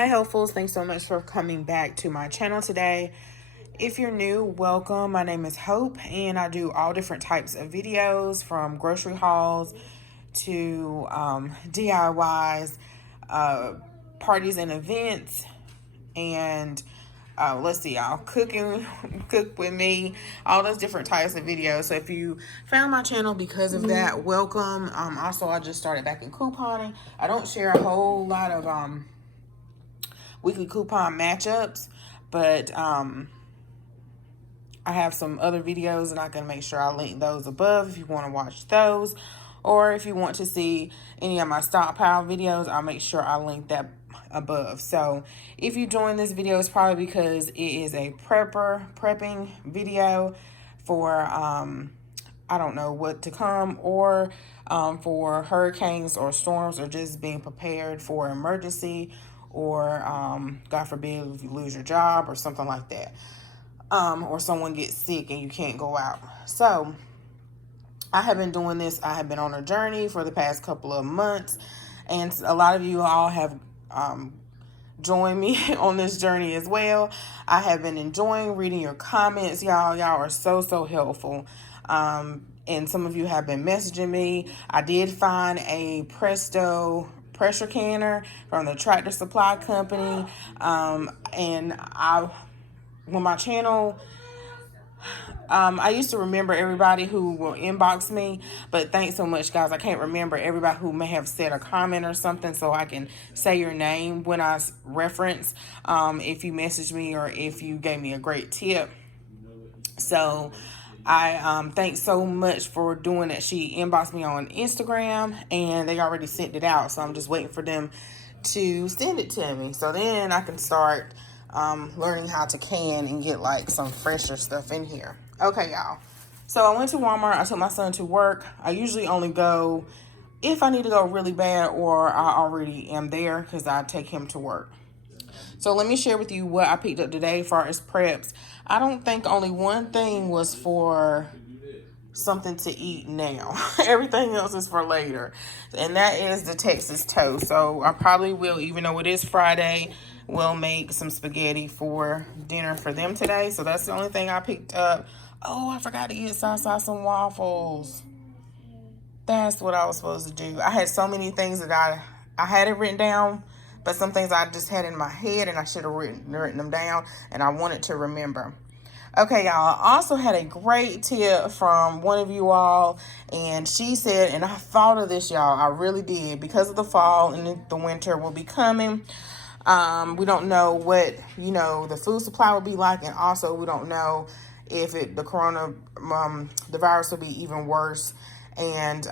Hi Healthfuls, thanks so much for coming back to my channel today. If you're new, welcome. My name is Hope and I do all different types of videos from grocery hauls to DIYs, parties and events, and let's see, y'all, cooking, cook with me, all those different types of videos. So if you found my channel because of that, welcome. Also, I just started back in couponing. I don't share a whole lot of weekly coupon matchups, but I have some other videos and I can make sure I link those above if you want to watch those, or if you want to see any of my stockpile videos, I'll make sure I link that above. So if you join this video, it's probably because it is a prepping video for I don't know what to come, or for hurricanes or storms, or just being prepared for emergency, or God forbid if you lose your job or something like that, or someone gets sick and you can't go out. So I have been doing this. I have been on a journey for the past couple of months, and a lot of you all have joined me on this journey as well. I have been enjoying reading your comments, y'all. Y'all are so helpful. And some of you have been messaging me. I did find a Presto pressure canner from the Tractor Supply Company. And when my channel, I used to remember everybody who will inbox me, but thanks so much, guys. I can't remember everybody who may have said a comment or something, so I can say your name when I reference, if you message me or if you gave me a great tip. So I thanks so much for doing that. She inboxed me on Instagram and they already sent it out, so I'm just waiting for them to send it to me, so then I can start learning how to can and get like some fresher stuff in here. Okay, y'all. So I went to Walmart. I took my son to work. I usually only go if I need to go really bad or I already am there because I take him to work. So let me share with you what I picked up today as far as preps. I don't think only one thing was for something to eat now. Everything else is for later. And that is the Texas toast. So I probably will, even though it is Friday, we'll make some spaghetti for dinner for them today. So that's the only thing I picked up. Oh, I forgot to get some waffles. That's what I was supposed to do. I had so many things that I had it written down, but some things I just had in my head and I should have written them down, and I wanted to remember. Okay, y'all, I also had a great tip from one of you all, and she said, and I thought of this, y'all, I really did, because of the fall and the winter will be coming. We don't know what, the food supply will be like, and also we don't know if the virus will be even worse, and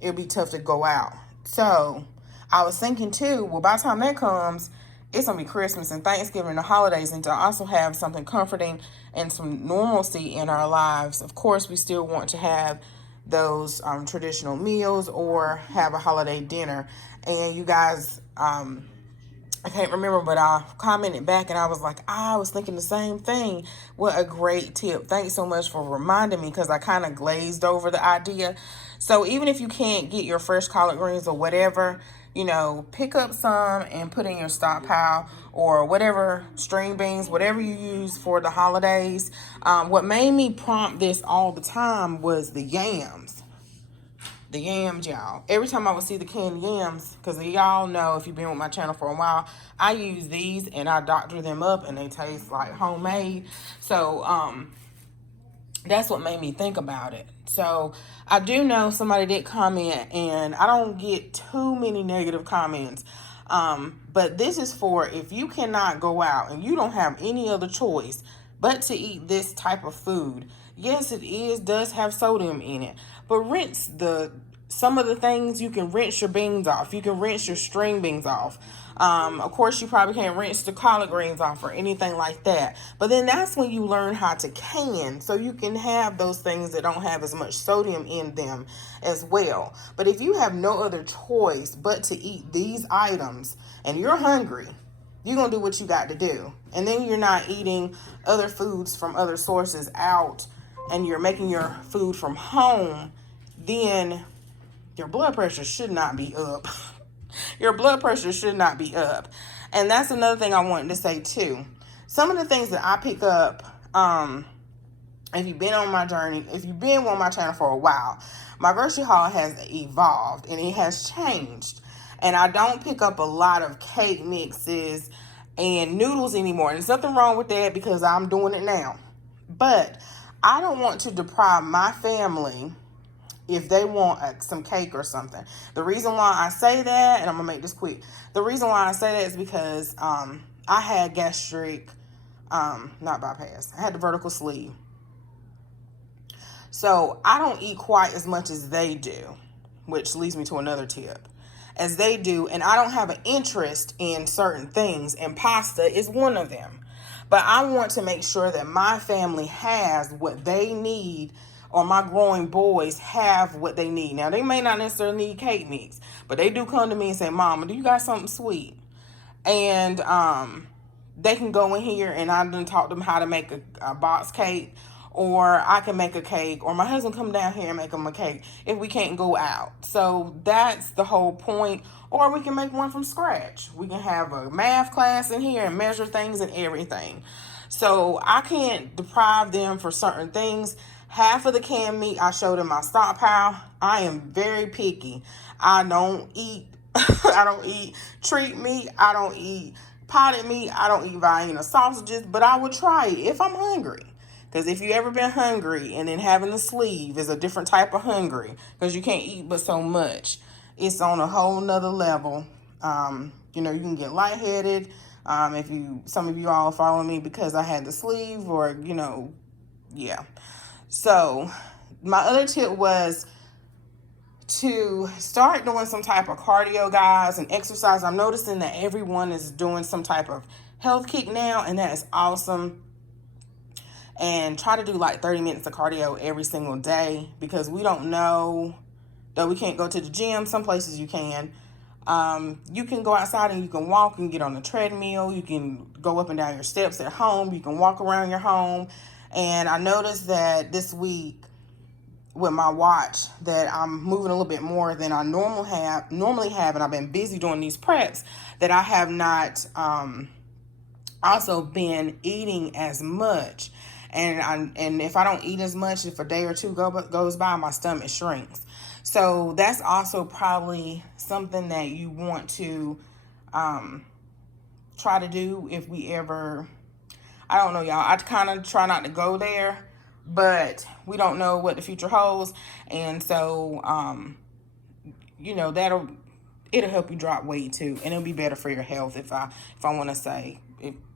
it'll be tough to go out. So I was thinking too, well, by the time that comes, it's gonna be Christmas and Thanksgiving, the holidays, and to also have something comforting and some normalcy in our lives. Of course, we still want to have those traditional meals or have a holiday dinner. And you guys, I can't remember, but I commented back and I was like, I was thinking the same thing. What a great tip. Thanks so much for reminding me, because I kind of glazed over the idea. So even if you can't get your fresh collard greens or whatever, pick up some and put in your stockpile, or whatever, string beans, whatever you use for the holidays. What made me prompt this all the time was the yams. The yams, y'all. Every time I would see the canned yams, because y'all know, if you've been with my channel for a while, I use these and I doctor them up and they taste like homemade. So that's what made me think about it. So I do know somebody did comment, and I don't get too many negative comments. But this is for if you cannot go out and you don't have any other choice but to eat this type of food. Yes, it does have sodium in it, but rinse some of the things. You can rinse your beans off. You can rinse your string beans off. Of course, you probably can't rinse the collard greens off or anything like that. But then that's when you learn how to can, so you can have those things that don't have as much sodium in them as well. But if you have no other choice but to eat these items and you're hungry, you're going to do what you got to do. And then you're not eating other foods from other sources out, and you're making your food from home, then your blood pressure should not be up. Your blood pressure should not be up. And that's another thing I wanted to say too. Some of the things that I pick up, if you've been on my journey, if you've been on my channel for a while, my grocery haul has evolved and it has changed. And I don't pick up a lot of cake mixes and noodles anymore. And there's nothing wrong with that because I'm doing it now. But I don't want to deprive my family if they want some cake or something. The reason why I say that, and I'm gonna make this quick. The reason why I say that is because I had gastric, not bypass. I had the vertical sleeve. So I don't eat quite as much as they do, which leads me to another tip. As they do, and I don't have an interest in certain things, and pasta is one of them. But I want to make sure that my family has what they need, or my growing boys have what they need. Now, they may not necessarily need cake mix, but they do come to me and say, Mama, do you got something sweet? And they can go in here and I done taught them how to make a box cake, or I can make a cake, or my husband come down here and make them a cake if we can't go out. So that's the whole point. Or we can make one from scratch. We can have a math class in here and measure things and everything. So I can't deprive them for certain things. Half of the canned meat I showed in my stockpile. I am very picky. I don't eat I don't eat treat meat. I don't eat potted meat. I don't eat Vienna sausages, but I would try it if I'm hungry. Because if you ever been hungry, and then having the sleeve is a different type of hungry, because you can't eat but so much. It's on a whole nother level. You know, you can get lightheaded. Some of you all follow me because I had the sleeve, or, you know, yeah. So my other tip was to start doing some type of cardio, guys, and exercise. I'm noticing that everyone is doing some type of health kick now, and that is awesome. And try to do like 30 minutes of cardio every single day, because we don't know, though we can't go to the gym. Some places you can. You can go outside and you can walk and get on the treadmill. You can go up and down your steps at home. You can walk around your home. And I noticed that this week with my watch that I'm moving a little bit more than I normally have, and I've been busy doing these preps, that I have not also been eating as much. And if I don't eat as much, if a day or two goes by, my stomach shrinks. So that's also probably something that you want to try to do if we ever, I don't know, y'all. I kind of try not to go there, but we don't know what the future holds. And so, you know, it'll help you drop weight too. And it'll be better for your health if I want to say,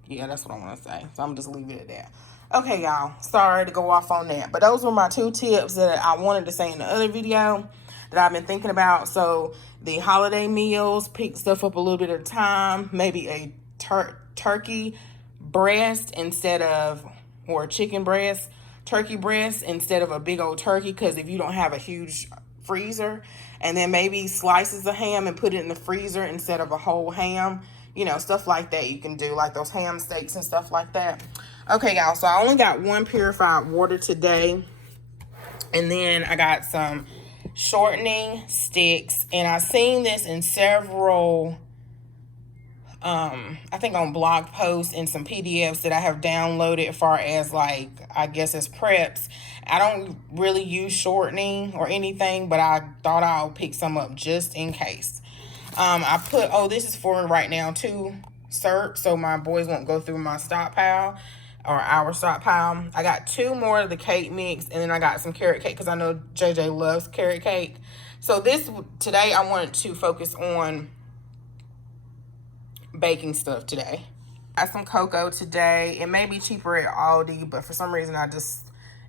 yeah, that's what I want to say. So I'm just leave it at that. Okay, y'all, sorry to go off on that, but those were my 2 tips that I wanted to say in the other video that I've been thinking about. So the holiday meals, pick stuff up a little bit at a time, maybe a turkey breast or chicken breast, turkey breast instead of a big old turkey, because if you don't have a huge freezer, and then maybe slices of ham and put it in the freezer instead of a whole ham, you know, stuff like that you can do, like those ham steaks and stuff like that. Okay, y'all, so I only got 1 purified water today, and then I got some shortening sticks, and I've seen this in several, I think on blog posts and some PDFs that I have downloaded as far as, like, I guess as preps. I don't really use shortening or anything, but I thought I'll pick some up just in case. I put, this is for right now, 2 syrup, so my boys won't go through my stockpile, or our stockpile. I got 2 more of the cake mix, and then I got some carrot cake because I know JJ loves carrot cake. So today I wanted to focus on baking stuff today. I got some cocoa today. It may be cheaper at Aldi, but for some reason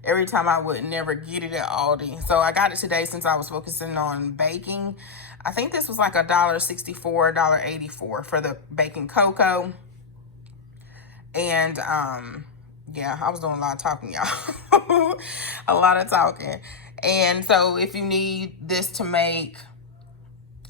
every time I would never get it at Aldi. So I got it today since I was focusing on baking. I think this was like $1.64, $1.84 for the baking cocoa. And yeah, I was doing a lot of talking, y'all. A lot of talking. And so if you need this to make,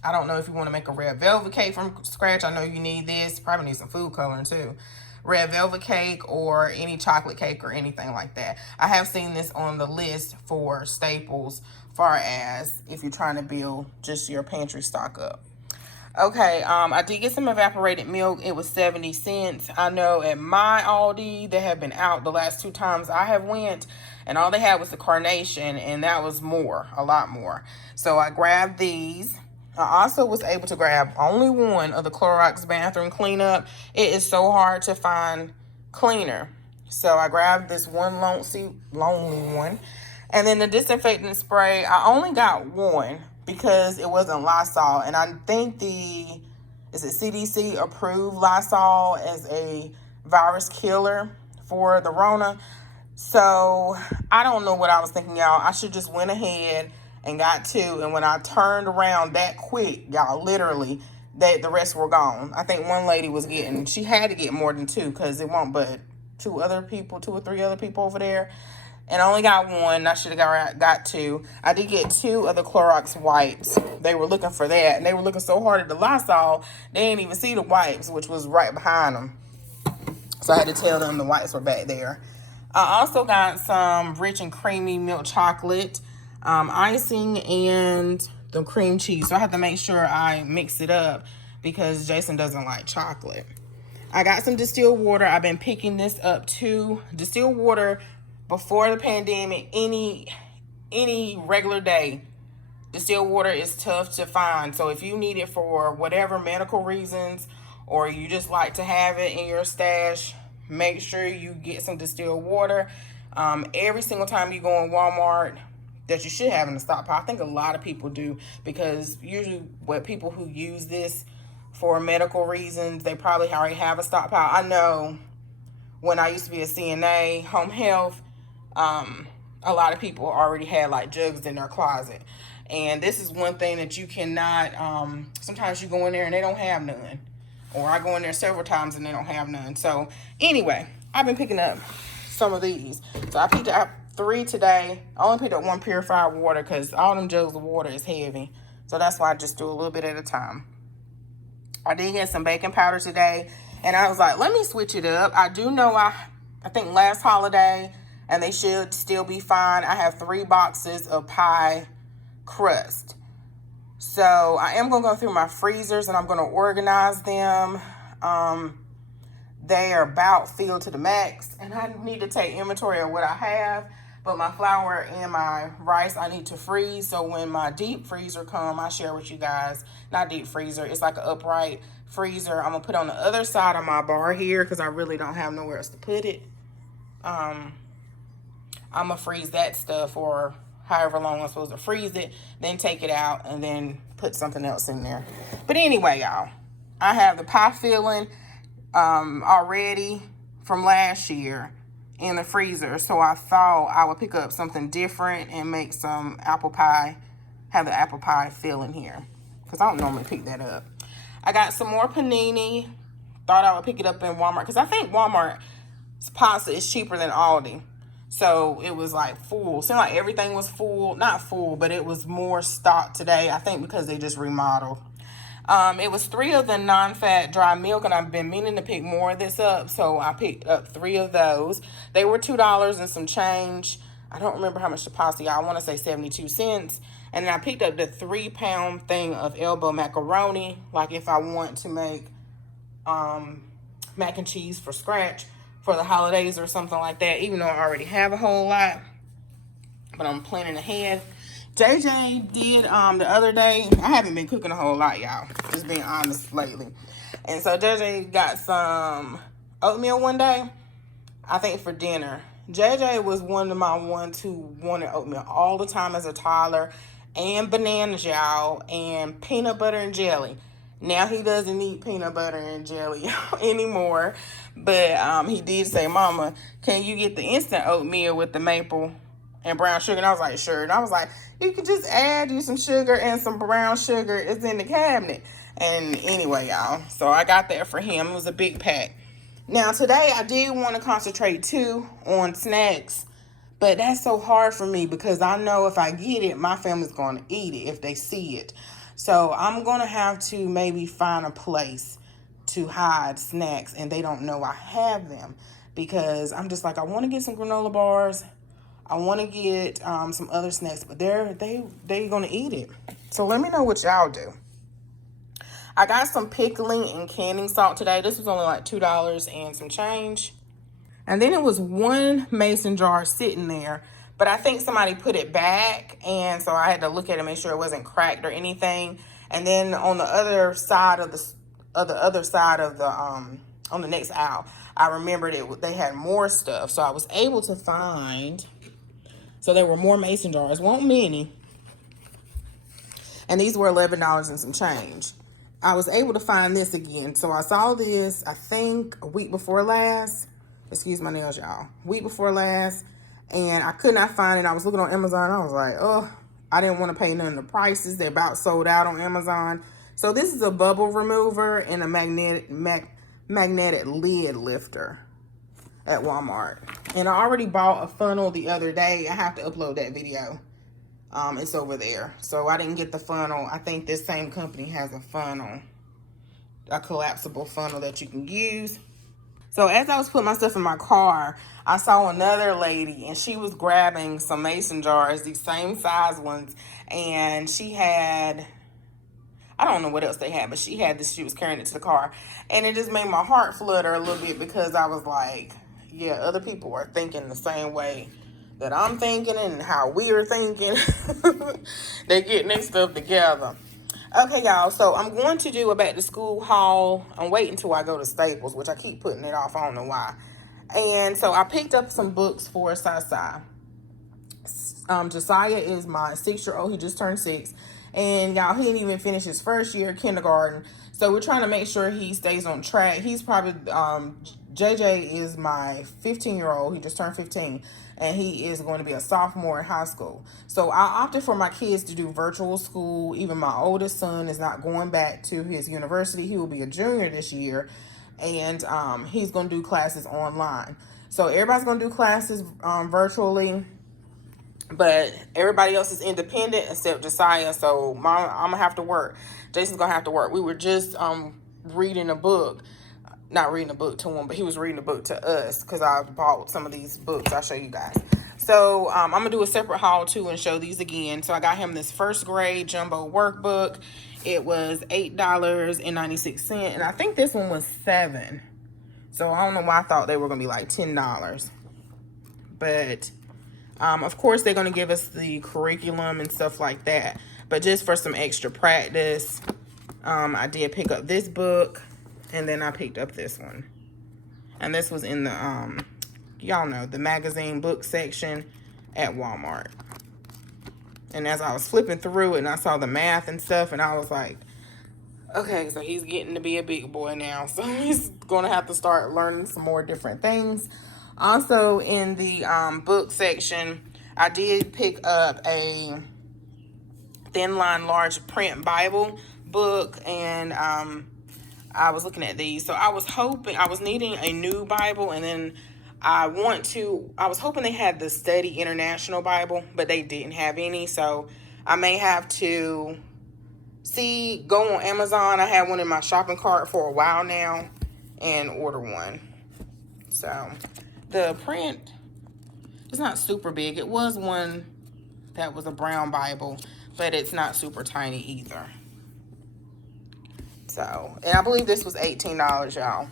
I don't know if you want to make a red velvet cake from scratch, I know you need this. Probably need some food coloring too. Red velvet cake or any chocolate cake or anything like that. I have seen this on the list for staples, far as if you're trying to build just your pantry stock up. Okay, I did get some evaporated milk. It was 70 cents. I know at my Aldi, they have been out the last 2 times I have went, and all they had was the carnation, and that was more, a lot more. So I grabbed these. I also was able to grab only one of the Clorox bathroom cleanup. It is so hard to find cleaner. So I grabbed this one lonely one. And then the disinfectant spray, I only got one because it wasn't Lysol. And I think is it CDC approved Lysol as a virus killer for the Rona. So I don't know what I was thinking, y'all. I should just went ahead and got 2. And when I turned around that quick, y'all, literally, the rest were gone. I think one lady was she had to get more than 2 because it won't but 2 or 3 other people over there. And I only got one. I should have got 2. I did get 2 of the Clorox wipes. They were looking for that. And they were looking so hard at the Lysol, they didn't even see the wipes, which was right behind them. So I had to tell them the wipes were back there. I also got some rich and creamy milk chocolate, icing, and the cream cheese. So I have to make sure I mix it up because Jason doesn't like chocolate. I got some distilled water. I've been picking this up too. Distilled water before the pandemic, any regular day, distilled water is tough to find. So if you need it for whatever medical reasons, or you just like to have it in your stash, make sure you get some distilled water. Every single time you go in Walmart, that you should have in the stockpile. I think a lot of people do, because usually what people who use this for medical reasons, they probably already have a stockpile. I know when I used to be a CNA, home health, a lot of people already had like jugs in their closet. And this is one thing that you cannot, sometimes you go in there and they don't have none. Or I go in there several times and they don't have none. So anyway, I've been picking up some of these. So I picked up 3 today. I only picked up 1 purified water because all them jugs of water is heavy. So that's why I just do a little bit at a time. I did get some baking powder today. And I was like, let me switch it up. I do know I think last holiday, and they should still be fine, I have 3 boxes of pie crust. So I am going to go through my freezers and I'm going to organize them. They are about filled to the max, and I need to take inventory of what I have. But my flour and my rice I need to freeze. So when my deep freezer come, I share with you guys. Not deep freezer, it's like an upright freezer. I'm going to put on the other side of my bar here because I really don't have nowhere else to put it. I'm going to freeze that stuff for however long I'm supposed to freeze it, then take it out and then put something else in there. But anyway, y'all, I have the pie filling already from last year in the freezer. So I thought I would pick up something different and make some apple pie, have the apple pie filling here, because I don't normally pick that up. I got some more panini. Thought I would pick it up in Walmart because I think Walmart's pasta is cheaper than Aldi. So it was like full. Seemed like everything was full. Not full, but it was more stock today. I think because they just remodeled. It was 3 of the non-fat dry milk, and I've been meaning to pick more of this up. So I picked up 3 of those. They were $2 and some change. I don't remember how much the pasta. I want to say 72 cents. And then I picked up the 3-pound thing of elbow macaroni. Like if I want to make mac and cheese for scratch for the holidays or something like that, even though I already have a whole lot, but I'm planning ahead. JJ did the other day. I haven't been cooking a whole lot, y'all, just being honest lately. And so JJ got some oatmeal one day, I think for dinner. JJ was one of my ones who wanted oatmeal all the time as a toddler, and bananas, y'all, and peanut butter and jelly. Now he doesn't eat peanut butter and jelly anymore, but he did say, Mama, can you get the instant oatmeal with the maple and brown sugar? And I was like, sure. And I was like, you can just add you some sugar and some brown sugar. It's in the cabinet. And anyway, y'all, so I got that for him. It was a big pack. Now today I did want to concentrate too on snacks, but that's so hard for me because I know if I get it, my family's going to eat it if they see it. So I'm going to have to maybe find a place to hide snacks and they don't know I have them, because I'm just like, I want to get some granola bars. I want to get some other snacks, but they going to eat it. So let me know what y'all do. I got some pickling and canning salt today. This was only like $2 and some change. And then it was one mason jar sitting there, but I think somebody put it back, and so I had to look at it, make sure it wasn't cracked or anything. And then on the other side of on the next aisle, I remembered they had more stuff, so I was able to find. So there were more mason jars, weren't many, and these were $11 and some change. I was able to find this again. So I saw this, I think, a week before last. Excuse my nails, y'all. Week before last. And I could not find it. I was looking on Amazon. I was like, oh, I didn't want to pay none of the prices. They're about sold out on Amazon. So this is a bubble remover and a magnetic lid lifter at Walmart. And I already bought a funnel the other day. I have to upload that video. It's over there. So I didn't get the funnel. I think this same company has a funnel, a collapsible funnel that you can use. So as I was putting my stuff in my car, I saw another lady, and she was grabbing some mason jars, these same size ones, and she had, I don't know what else they had, but she had this, she was carrying it to the car, and it just made my heart flutter a little bit, because I was like, yeah, other people are thinking the same way that I'm thinking and how we are thinking. They're getting their stuff together. Okay, y'all, so I'm going to do a back to school haul. I'm waiting until I go to Staples, which I keep putting it off. I don't know why. And so I picked up some books for Sasai. Josiah is my 6-year-old. He just turned 6. And y'all, he didn't even finish his first year of kindergarten. So we're trying to make sure he stays on track. He's probably, JJ is my 15-year-old. He just turned 15. And he is going to be a sophomore in high school. So I opted for my kids to do virtual school. Even my oldest son is not going back to his university. He will be a junior this year. And he's going to do classes online. So everybody's going to do classes virtually. But everybody else is independent except Josiah. So I'm going to have to work. Jason's going to have to work. We were just reading a book. Not reading a book to him, but he was reading a book to us, because I bought some of these books. I'll show you guys. So I'm going to do a separate haul too and show these again. So I got him this first grade jumbo workbook. It was $8.96. And I think this one was $7. So I don't know why I thought they were going to be like $10. But of course, they're going to give us the curriculum and stuff like that. But just for some extra practice, I did pick up this book. And then I picked up this one. And this was in the, y'all know, the magazine book section at Walmart. And as I was flipping through it and I saw the math and stuff, and I was like, okay, so he's getting to be a big boy now. So he's going to have to start learning some more different things. Also in the book section, I did pick up a thin line large print Bible book, and I was looking at these. So I was needing a new Bible, and then I was hoping they had the Study International Bible, but they didn't have any. So I may have to go on Amazon. I had one in my shopping cart for a while now and order one. So the print is not super big. It was one that was a brown Bible, but it's not super tiny either. So, and I believe this was $18, y'all.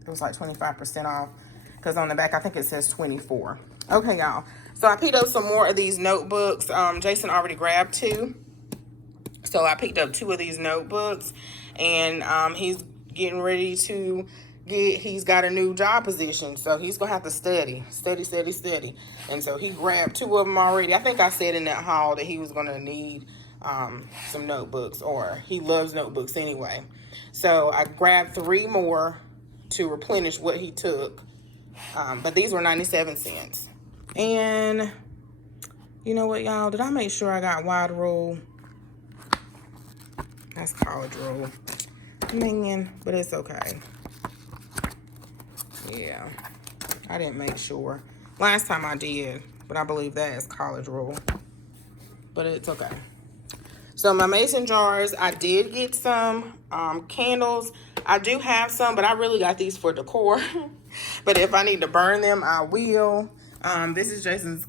It was like 25% off, because on the back, I think it says 24. Okay, y'all. So I picked up some more of these notebooks. Jason already grabbed 2. So I picked up 2 of these notebooks, and he's getting ready to he's got a new job position. So he's going to have to study. And so he grabbed 2 of them already. I think I said in that haul that he was going to need some notebooks, or he loves notebooks anyway. So I grabbed 3 more to replenish what he took, but these were 97 cents. And you know what, y'all, did I make sure I got wide rule? That's college rule, man, but it's okay. Yeah, I didn't make sure last time I did, but I believe that is college rule, but it's okay. So my mason jars, I did get some candles. I do have some, but I really got these for decor. But if I need to burn them, I will. This is Jason's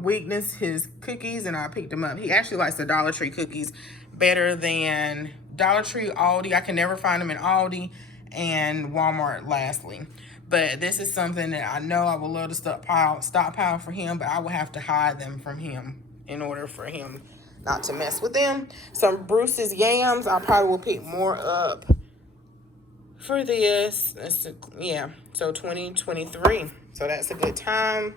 weakness, his cookies, and I picked them up. He actually likes the Dollar Tree cookies better than Dollar Tree, Aldi. I can never find them in Aldi, and Walmart lastly. But this is something that I know I would love to stockpile for him, but I will have to hide them from him in order for him not to mess with them. Some Bruce's yams, I probably will pick more up for this. Yeah, so 2023. So that's a good time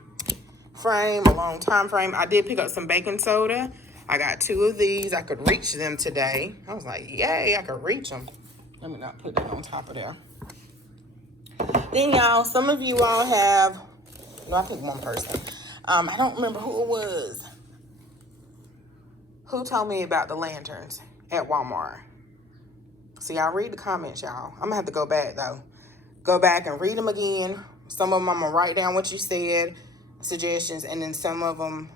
frame, a long time frame. I did pick up some baking soda. I got 2 of these. I could reach them today. I was like, yay, I could reach them. Let me not put that on top of there. Then, y'all, some of you all have, no, I picked one person. I don't remember who it was. Who told me about the lanterns at Walmart? See, I read the comments, y'all. I'm going to have to go back, though. Go back and read them again. Some of them, I'm going to write down what you said, suggestions, and then some of them,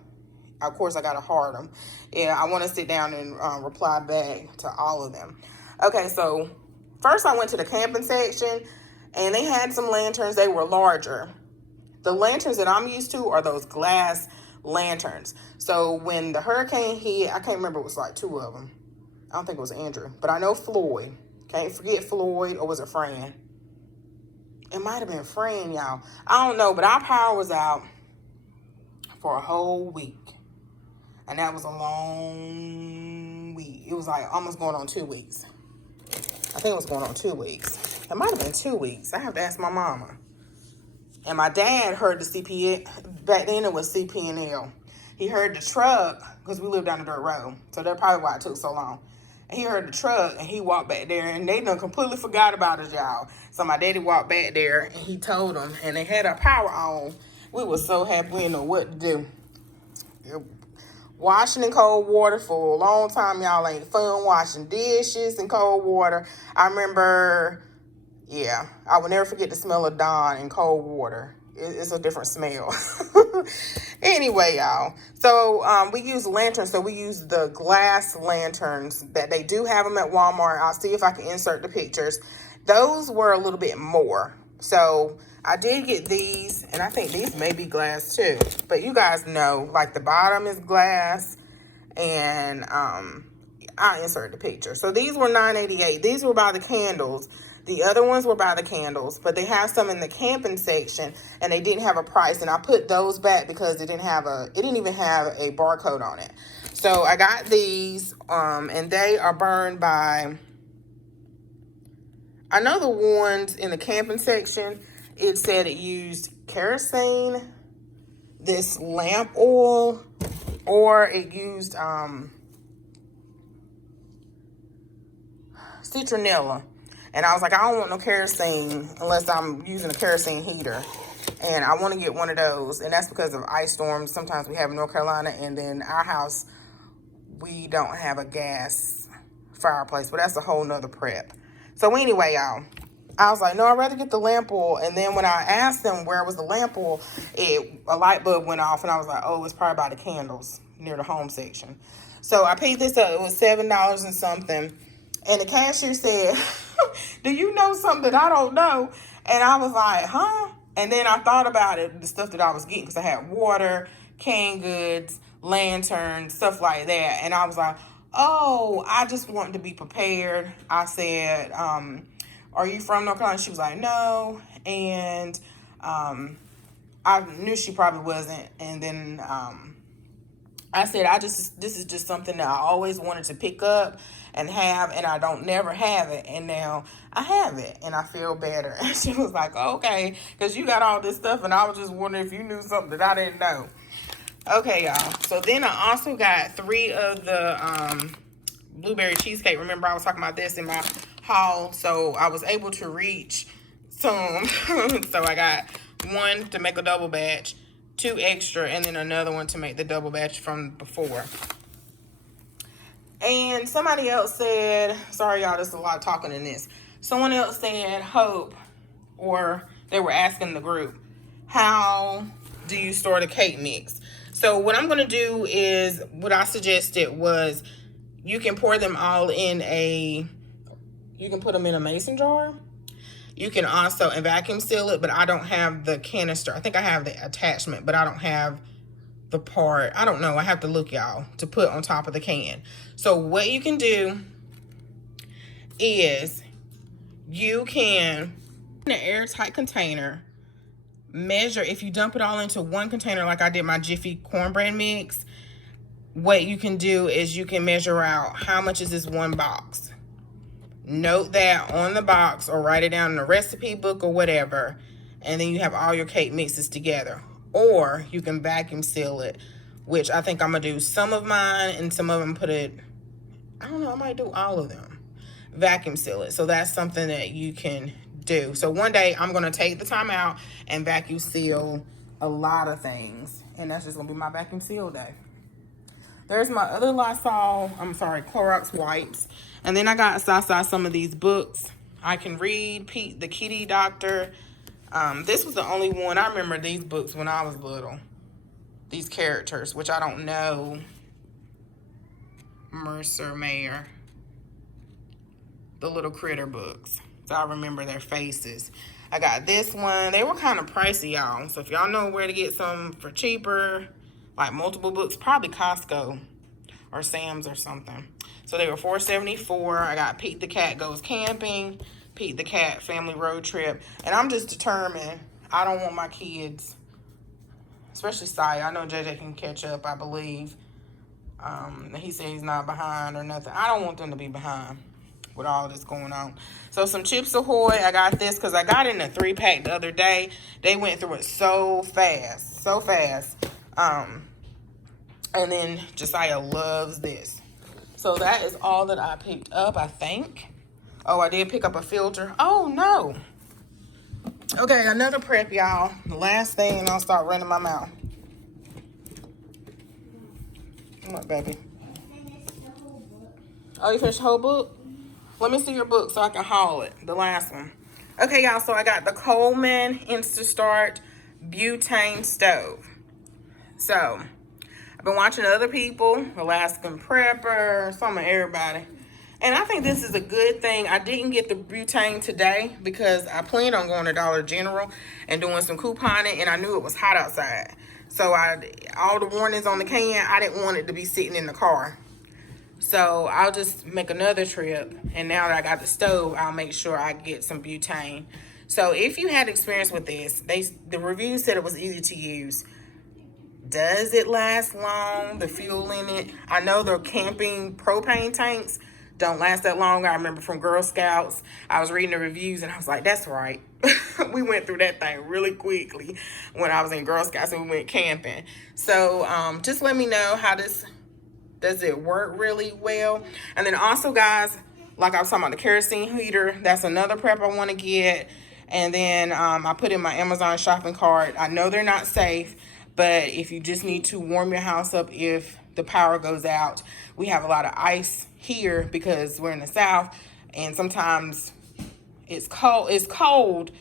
of course, I got to heart them. Yeah, I want to sit down and reply back to all of them. Okay, so first I went to the camping section, and they had some lanterns. They were larger. The lanterns that I'm used to are those glass lanterns. So when the hurricane hit, I can't remember, it was like 2 of them. I don't think it was Andrew, but I know Floyd. Can't forget Floyd, or was it Fran? It might have been Fran, y'all. I don't know, but our power was out for a whole week. And that was a long week. It was like almost going on 2 weeks. I think it was going on 2 weeks. It might have been 2 weeks. I have to ask my mama. And my dad heard the CP, back then it was CP&L. He heard the truck, because we lived down the dirt road. So that's probably why it took so long. And he heard the truck, and he walked back there, and they done completely forgot about us, y'all. So my daddy walked back there, and he told them, and they had our power on. We were so happy, we didn't know what to do. Washing in cold water for a long time, y'all, ain't fun. Washing dishes in cold water. I remember, yeah, I will never forget the smell of Dawn in cold water. It's a different smell. Anyway, y'all. So we use lanterns. So we use the glass lanterns that they do have them at Walmart. I'll see if I can insert the pictures. Those were a little bit more. So I did get these, and I think these may be glass too. But you guys know, like the bottom is glass, and I'll insert the picture. So these were $9.88. These were by the candles. The other ones were by the candles, but they have some in the camping section, and they didn't have a price. And I put those back because it didn't even have a barcode on it. So I got these, and they are burned by, I know the ones in the camping section, it said it used kerosene, this lamp oil, or it used citronella. And I was like, I don't want no kerosene unless I'm using a kerosene heater. And I want to get one of those. And that's because of ice storms sometimes we have in North Carolina. And then our house, we don't have a gas fireplace. But that's a whole nother prep. So anyway, y'all, I was like, no, I'd rather get the lamp oil. And then when I asked them where was the lamp oil, a light bulb went off. And I was like, oh, it's probably by the candles near the home section. So I paid this up. It was $7 and something. And the cashier said, do you know something that I don't know? And I was like, huh? And then I thought about it, the stuff that I was getting, because I had water, canned goods, lanterns, stuff like that. And I was like, oh, I just wanted to be prepared. I said, are you from North Carolina? She was like, no. And I knew she probably wasn't. And then I said, this is just something that I always wanted to pick up and have, and I don't never have it, and now I have it, and I feel better. And she was like, okay, because you got all this stuff, and I was just wondering if you knew something that I didn't know. Okay, y'all. So then I also got 3 of the blueberry cheesecake. Remember, I was talking about this in my haul, so I was able to reach some. So I got 1 to make a double batch, 2 extra, and then another one to make the double batch from before. And somebody else said, sorry y'all, there's a lot of talking in this. Someone else said, Hope, or they were asking the group, how do you store the cake mix? So what I'm going to do is, what I suggested was, you can pour them all in you can put them in a mason jar. You can also vacuum seal it, but I don't have the canister. I think I have the attachment, but I don't have the part, I don't know, I have to look, y'all, to put on top of the can. So what you can do is you can, in an airtight container, measure. If you dump it all into one container like I did my Jiffy cornbread mix, what you can do is you can measure out how much is this one box. Note that on the box or write it down in a recipe book or whatever, and then you have all your cake mixes together. Or you can vacuum seal it, which I think I'm gonna do some of mine and some of them put it, I don't know, I might do all of them. Vacuum seal it. So that's something that you can do. So one day I'm gonna take the time out and vacuum seal a lot of things, and that's just gonna be my vacuum seal day. There's my other Clorox wipes, and then I got some of these books I can read. Pete the Kitty Doctor. This was the only one I remember these books when I was little. These characters, which I don't know. Mercer Mayer. The little critter books. So I remember their faces. I got this one. They were kind of pricey, y'all. So if y'all know where to get some for cheaper, like multiple books, probably Costco or Sam's or something. So they were $4.74. I got Pete the Cat Goes Camping, Pete the Cat Family Road Trip. And I'm just determined, I don't want my kids, especially Sai. I know JJ can catch up, I believe. He said he's not behind or nothing. I don't want them to be behind with all this going on. So some Chips Ahoy. I got this because I got it in a 3-pack the other day. They went through it so fast. So fast. And then Josiah loves this. So that is all that I picked up, I think. Oh, I did pick up a filter. Oh, no. Okay, another prep, y'all. The last thing, and I'll start running my mouth. Come on, baby. Oh, you finished the whole book? Let me see your book so I can haul it. The last one. Okay, y'all, so I got the Coleman Instastart Butane Stove. So, I've been watching other people, Alaskan Prepper, some of everybody. And I think this is a good thing. I didn't get the butane today because I planned on going to Dollar General and doing some couponing, and I knew it was hot outside. So all the warnings on the can, I didn't want it to be sitting in the car. So I'll just make another trip, and now that I got the stove, I'll make sure I get some butane. So if you had experience with this, the review said it was easy to use. Does it last long? The fuel in it? I know the camping propane tanks don't last that long. I remember from Girl Scouts, I was reading the reviews and I was like, that's right. We went through that thing really quickly when I was in Girl Scouts and we went camping. So just let me know how does it work really well. And then also, guys, like I was talking about the kerosene heater, that's another prep I want to get. And then I put in my Amazon shopping cart. I know they're not safe, but if you just need to warm your house up if the power goes out. We have a lot of ice here because we're in the South, and sometimes it's cold,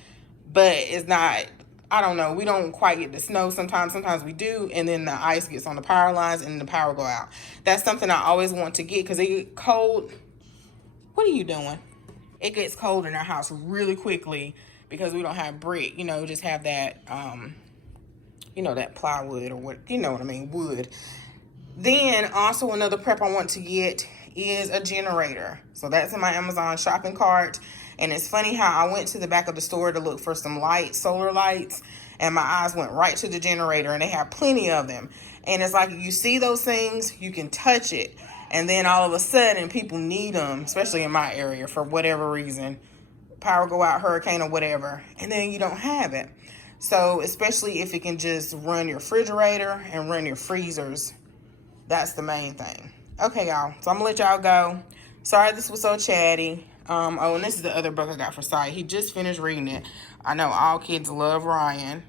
but it's not, I don't know, we don't quite get the snow sometimes we do, and then the ice gets on the power lines and the power go out. That's something I always want to get because it get cold. What are you doing? It gets cold in our house really quickly because we don't have brick, just have that that plywood or what, what I mean, wood. Then also another prep I want to get is a generator. So that's in my Amazon shopping cart. And it's funny how I went to the back of the store to look for some lights, solar lights, and my eyes went right to the generator, and they have plenty of them. And it's like you see those things, you can touch it, and then all of a sudden people need them, especially in my area for whatever reason. Power go out, hurricane or whatever, and then you don't have it. So especially if it can just run your refrigerator and run your freezers, that's the main thing. Okay, y'all, so I'm gonna let y'all go. Sorry this was so chatty. Oh, and this is the other book I got for Sai. He just finished reading it. I know all kids love Ryan.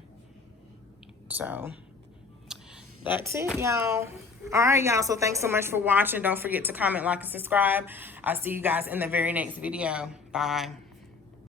So that's it, y'all. All right, y'all, so thanks so much for watching. Don't forget to comment, like, and subscribe. I'll see you guys in the very next video. Bye.